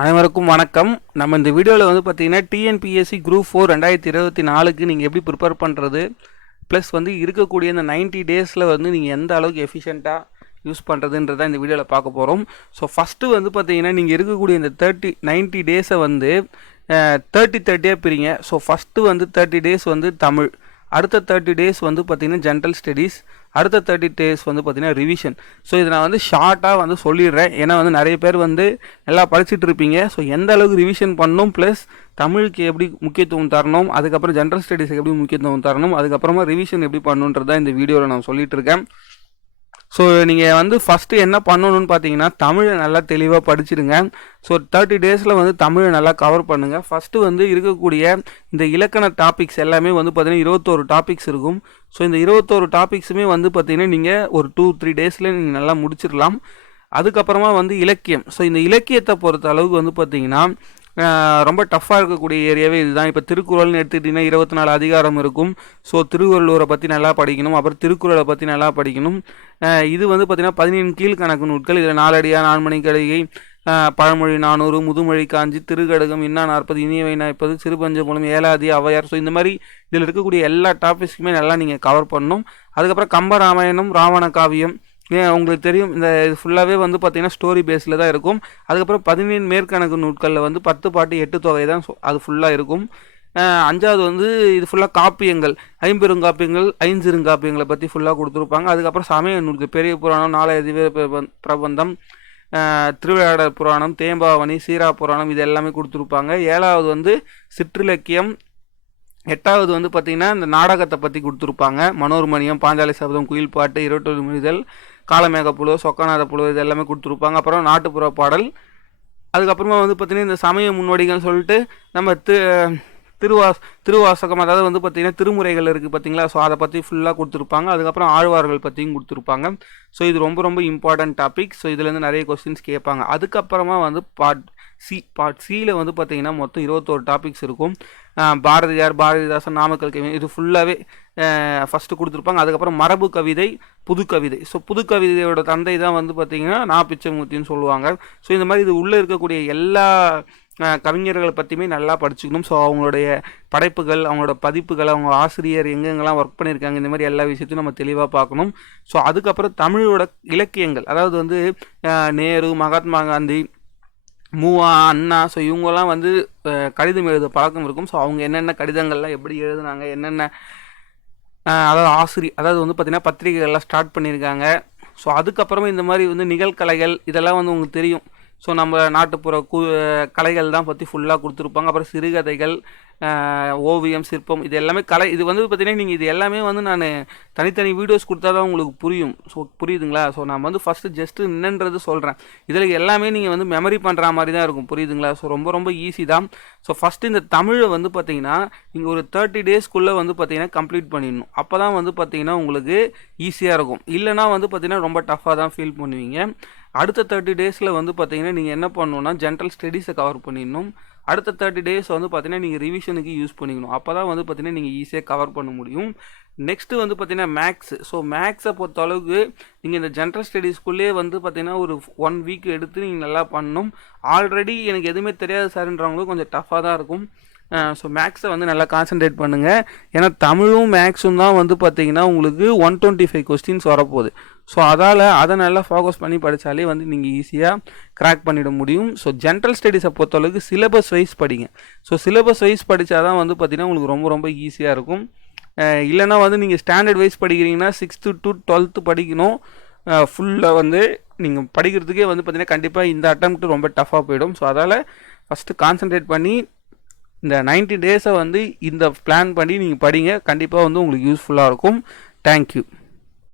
அனைவருக்கும் வணக்கம். நம்ம இந்த வீடியோவில் வந்து பார்த்தீங்கன்னா டிஎன்பிஎஸ்சி குரூப் ஃபோர் ரெண்டாயிரத்தி இருபத்தி நாலுக்கு நீங்கள் எப்படி ப்ரிப்பேர் பண்ணுறது ப்ளஸ் வந்து இருக்கக்கூடிய இந்த 90 டேஸில் வந்து நீங்கள் எந்த அளவுக்கு எஃபிஷியண்ட்டாக யூஸ் பண்ணுறதுன்றத இந்த வீடியோவில் பார்க்க போகிறோம் ஸோ ஃபஸ்ட்டு வந்து பார்த்தீங்கன்னா நீங்கள் இருக்கக்கூடிய இந்த தேர்ட்டி 90 டேஸை வந்து தேர்ட்டி தேர்ட்டியாக பிரிங்க. ஸோ ஃபஸ்ட்டு வந்து தேர்ட்டி டேஸ் வந்து தமிழ். அடுத்த தேர்ட்டி டேஸ் வந்து பார்த்தீங்கன்னா ஜென்ரல் ஸ்டடீஸ் அடுத்த தேர்ட்டி டேஸ் வந்து பார்த்திங்கன்னா ரிவிஷன் ஸோ இதை நான் வந்து ஷார்ட்டாக வந்து சொல்லிடுறேன். ஏன்னா வந்து நிறைய பேர் வந்து நல்லா படிச்சுட்டு இருப்பீங்க. ஸோ எந்த அளவுக்கு ரிவிஷன் பண்ணணும்? ப்ளஸ் தமிழுக்கு எப்படி முக்கியத்துவம் தரணும்? அதுக்கப்புறம் ஜென்ரல் ஸ்டடீஸுக்கு எப்படி முக்கியத்துவம் தரணும்? அதுக்கப்புறமா ரிவிஷன் எப்படி பண்ணணுன்றதை இந்த வீடியோவில் நான் சொல்லிட்டு இருக்கேன். ஸோ நீங்கள் வந்து ஃபஸ்ட்டு என்ன பண்ணணும்னு பார்த்தீங்கன்னா தமிழை நல்லா தெளிவாக படிச்சிடுங்க. ஸோ தேர்ட்டி டேஸில் வந்து தமிழை நல்லா கவர் பண்ணுங்கள் ஃபஸ்ட்டு வந்து இருக்கக்கூடிய இந்த இலக்கண டாபிக்ஸ் எல்லாமே வந்து பார்த்திங்கன்னா இருபத்தோரு டாபிக்ஸ் இருக்கும். ஸோ இந்த இருபத்தோரு டாபிக்ஸுமே வந்து பார்த்திங்கன்னா நீங்கள் ஒரு டூ த்ரீ டேஸில் நீங்கள் நல்லா முடிச்சிடலாம். அதுக்கப்புறமா வந்து இலக்கியம். ஸோ இந்த இலக்கியத்தை பொறுத்த அளவுக்கு வந்து பார்த்தீங்கன்னா ரொம்ப டஃப்பாக இருக்கக்கூடிய ஏரியாவே இதுதான். இப்போ திருக்குறள்னு எடுத்துக்கிட்டிங்கன்னா இருபத்தி நாலு அதிகாரம் இருக்கும். ஸோ திருவள்ளுவரை பற்றி நல்லா படிக்கணும். அப்புறம் திருக்குறளை பற்றி நல்லா படிக்கணும். இது வந்து பார்த்திங்கன்னா பதினேழு கீழ்கணக்கு நூட்கள் இதில் நாலடியா நான்மணி கடிகை பழமொழி நானூறு முதுமொழி காஞ்சி திருகடகம் இன்னா நாற்பது இனியவை நாற்பது சிறுபஞ்சபுலம் ஏலாதி அவையார். ஸோ இந்த மாதிரி இதில் இருக்கக்கூடிய எல்லா டாபிக்ஸுமே நல்லா நீங்கள் கவர் பண்ணணும். அதுக்கப்புறம் கம்பராமாயணம் ராவண காவியம் உங்களுக்கு தெரியும் இந்த இது ஃபுல்லாகவே வந்து பார்த்தீங்கன்னா ஸ்டோரி பேஸில் தான் இருக்கும். அதுக்கப்புறம் பதினேழு மேற்கணக்கு நூட்களில் வந்து பத்து பாட்டு எட்டு தொகை தான் அது ஃபுல்லாக இருக்கும். அஞ்சாவது வந்து இது ஃபுல்லாக காப்பியங்கள் ஐம்பெருங்காப்பியங்கள் ஐஞ்சிருங்காப்பியங்களை பற்றி ஃபுல்லாக கொடுத்துருப்பாங்க. அதுக்கப்புறம் சமய நூல்கள் பெரிய புராணம் நாளைய பிரபந்தம் திருவிழாடர் திருவிளையாடல் புராணம் தேம்பாவணி சீரா புராணம் இது எல்லாமே கொடுத்துருப்பாங்க. ஏழாவது வந்து சிற்றிலக்கியம் எட்டாவது வந்து பார்த்திங்கன்னா இந்த நாடகத்தை பற்றி கொடுத்துருப்பாங்க. மனோர்மணியம் பாஞ்சாலி சபதம் குயில் பாட்டு இருட்டொரு மொழிதல் காலமேக புழு சொக்கநாத புழு இது எல்லாமே கொடுத்துருப்பாங்க. அப்புறம் நாட்டுப்புற பாடல். அதுக்கப்புறமா வந்து பார்த்திங்கன்னா இந்த சமய முன்னோடிகள்னு சொல்லிட்டு நம்ம தி திருவாஸ் திருவாசகம் அதாவது வந்து பார்த்திங்கன்னா திருமுறைகள் இருக்குது பார்த்தீங்களா ஸோ அதை பற்றி ஃபுல்லாக கொடுத்துருப்பாங்க. அதுக்கப்புறம் ஆழ்வார்கள் பற்றியும் கொடுத்துருப்பாங்க. ஸோ இது ரொம்ப ரொம்ப இம்பார்ட்டன்ட் டாபிக் ஸோ இதுலேருந்து நிறைய கொஸ்டின்ஸ் கேட்பாங்க. அதுக்கப்புறமா வந்து பாட் சி பார்ட் சியில் வந்து பார்த்தீங்கன்னா மொத்தம் இருபத்தோரு டாபிக்ஸ் இருக்கும். பாரதியார் பாரதிதாசன் நாமக்கல் கவி இது ஃபுல்லாகவே ஃபஸ்ட்டு கொடுத்துருப்பாங்க. அதுக்கப்புறம் மரபு கவிதை புது கவிதை. ஸோ புது கவிதையோட தந்தை தான் வந்து பார்த்திங்கன்னா நா பிச்சைமூர்த்தின்னு சொல்லுவாங்க. ஸோ இந்த மாதிரி இது உள்ளே இருக்கக்கூடிய எல்லா கவிஞர்களை பற்றியுமே நல்லா படிச்சுக்கணும். ஸோ அவங்களுடைய படைப்புகள் அவங்களோட பதிப்புகள் அவங்க ஆசிரியர் எங்கெங்கெல்லாம் ஒர்க் பண்ணியிருக்காங்க இந்த மாதிரி எல்லா விஷயத்தையும் நம்ம தெளிவாக பார்க்கணும். ஸோ அதுக்கப்புறம் தமிழோட இலக்கியங்கள். அதாவது வந்து நேரு மகாத்மா காந்தி மூவா அண்ணா ஸோ இவங்கெல்லாம் வந்து கடிதம் எழுத பழக்கம் இருக்கும். ஸோ அவங்க என்னென்ன கடிதங்கள்லாம் எப்படி எழுதுனாங்க என்னென்ன அதாவது ஆசிரி அதாவது வந்து பார்த்திங்கன்னா பத்திரிகைகள்லாம் ஸ்டார்ட் பண்ணியிருக்காங்க. ஸோ அதுக்கப்புறமா இந்த மாதிரி வந்து நிகழ்கலைகள் இதெல்லாம் வந்து உங்களுக்கு தெரியும். ஸோ நம்ம நாட்டுப்புற கு கலைகள் தான் பற்றி ஃபுல்லாக கொடுத்துருப்பாங்க. அப்புறம் சிறுகதைகள் ஓவியம் சிற்பம் இது எல்லாமே கலை இது வந்து பார்த்திங்கன்னா நீங்கள் இது எல்லாமே வந்து நான் தனித்தனி வீடியோஸ் கொடுத்தா தான் உங்களுக்கு புரியும். ஸோ புரியுதுங்களா? ஸோ நான் வந்து ஃபஸ்ட்டு ஜஸ்ட்டு என்னன்றது சொல்கிறேன் இதில் எல்லாமே நீங்கள் வந்து மெமரி பண்ணுற மாதிரி தான் இருக்கும். புரியுதுங்களா? ஸோ ரொம்ப ரொம்ப ஈஸி தான். ஸோ ஃபஸ்ட்டு இந்த தமிழை வந்து பார்த்தீங்கன்னா நீங்கள் ஒரு தேர்ட்டி டேஸ்க்குள்ளே வந்து பார்த்தீங்கன்னா கம்ப்ளீட் பண்ணிடணும். அப்போ தான் வந்து பார்த்தீங்கன்னா உங்களுக்கு ஈஸியாக இருக்கும். இல்லைனா வந்து பார்த்தீங்கன்னா ரொம்ப டஃப்பாக தான் ஃபீல் பண்ணுவீங்க. அடுத்த தேர்ட்டி டேஸில் வந்து பார்த்தீங்கன்னா நீங்கள் என்ன பண்ணணும்னா ஜென்ரல் ஸ்டடீஸை கவர் பண்ணிடணும். அடுத்த தேர்ட்டி டேஸ் வந்து பார்த்தீங்கன்னா நீங்கள் ரிவிஷனுக்கு யூஸ் பண்ணிக்கணும். அப்போ தான் வந்து பார்த்தீங்கன்னா நீங்கள் ஈஸியாக கவர் பண்ண முடியும். நெக்ஸ்ட்டு வந்து பார்த்தீங்கன்னா மேக்ஸ் ஸோ மேக்ஸை பொறுத்த அளவுக்கு நீங்கள் இந்த ஜென்ரல் ஸ்டடீஸ்க்குள்ளேயே வந்து பார்த்தீங்கன்னா ஒரு ஒன் வீக் எடுத்து நீங்கள் நல்லா பண்ணணும். ஆல்ரெடி எனக்கு எதுவுமே தெரியாது சார்ன்றவங்களும் கொஞ்சம் டஃப்பாக தான் இருக்கும். ஸோ மேக்ஸை வந்து நல்லா கான்சென்ட்ரேட் பண்ணுங்கள் ஏன்னா தமிழும் மேக்ஸும் தான் வந்து பார்த்தீங்கன்னா உங்களுக்கு ஒன் டுவெண்ட்டி ஃபைவ் கொஸ்டின்ஸ் வரப்போகுது. ஸோ அதால் அதை நல்லா ஃபோக்கஸ் பண்ணி படித்தாலே வந்து நீங்கள் ஈஸியாக க்ராக் பண்ணிட முடியும். ஸோ ஜென்ரல் ஸ்டடீஸை பொறுத்தளவுக்கு சிலபஸ் வைஸ் படிங்க. ஸோ சிலபஸ் வைஸ் படித்தா தான் வந்து பார்த்திங்கன்னா உங்களுக்கு ரொம்ப ரொம்ப ஈஸியாக இருக்கும். இல்லைனா இல்லைன்னா வந்து நீங்கள் ஸ்டாண்டர்ட் வைஸ் படிக்கிறீங்கன்னா சிக்ஸ்த்து டு டுவெல்த்து படிக்கணும். ஃபுல்லாக வந்து நீங்கள் படிக்கிறதுக்கே வந்து பார்த்திங்கன்னா கண்டிப்பாக இந்த அட்டம்ப்ட் ரொம்ப டஃப்பாக போயிடும். ஸோ அதால் ஃபஸ்ட்டு கான்சென்ட்ரேட் பண்ணி இந்த 90 டேஸை வந்து இந்த பிளான் பண்ணி நீங்கள் படிங்க. கண்டிப்பாக வந்து உங்களுக்கு யூஸ்ஃபுல்லாக இருக்கும். தேங்க்யூ